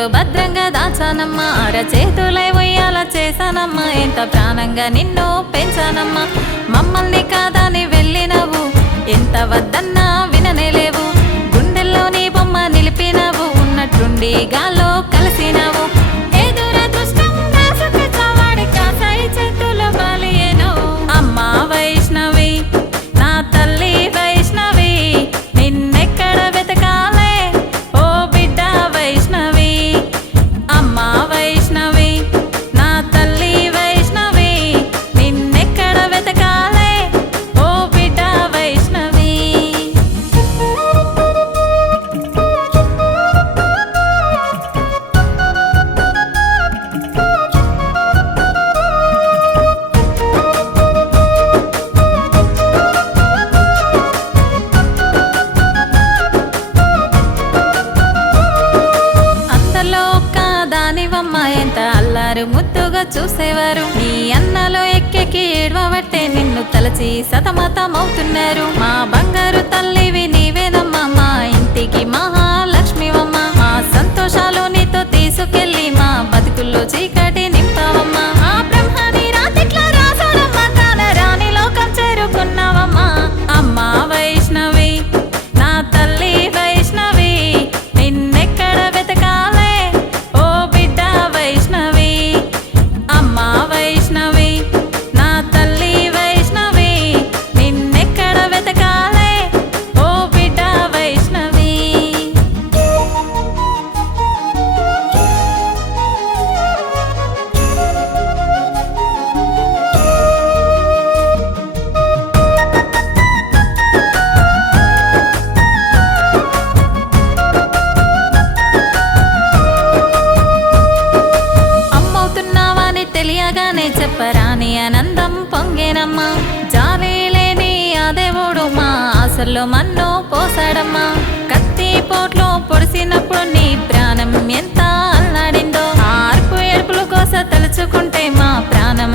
గుండెల్లో భద్రంగా దాచానమ్మా అరచేతులై ఉయ్యాల చేశానమ్మా ఎంత ప్రాణంగా నిన్ను పెంచానమ్మా మమ్మల్ని కాదని వెళ్ళినవు ఎంత వద్దన్నా విననేలేవు గుండెల్లో నీ బొమ్మ నిలిపినవు ఉన్నట్టుండి గాల్లో కలిసినవు అమ్మా వైష్ణవి నా తల్లి వైష్ణవి నిన్నెక్కడ వెతకాలే ఓ బిడ్డ వైష్ణవి అమ్మా వైష్ణవి నా తల్లి వైష్ణవి నిన్నెక్కడ వెతకాలే ఓ బిడ్డ వైష్ణవి దానివమ్మ ఎంత అల్లారు ముద్దుగా చూసేవారు నీ అన్నలో ఎక్కెక్కి ఏడవబట్టే నిన్ను తలచి సతమతమవుతున్నారు మా బంగారు తల్లివి నీవేనమ్మా మా ఇంటికి మహాలక్ష్మివమ్మ మా సంతోషాలు నీతో తీసుకెళ్ళి మా బతుకుల్లో చీకటి నింపావమ్మా ఆ బ్రహ్మని రాతిట్లా రాసాడమ్మా కానరాని లోకం చేరుకున్నావమ్మా అమ్మా వైష్ణవి నా తల్లి వైష్ణవి నిన్నెక్కడ వెతకాలే వైష్ణవి అమ్మా వైష్ణవి నా తల్లి వైష్ణవి నిన్నెక్కడ వెతకాలే ఓ బిడ్డ వైష్ణవి తెలియగానే చెప్పరాని ఆనందం పొంగేనమ్మా జాలి లేని ఆ దేవుడు మా ఆశల్లో మన్ను పోసాడమ్మా కత్తి పోట్లో పొడిసినప్పుడు నీ ప్రాణం ఎంత అల్లాడిందో ఆర్పు ఏడుపుల కోస తలుచుకుంటే మా ప్రాణం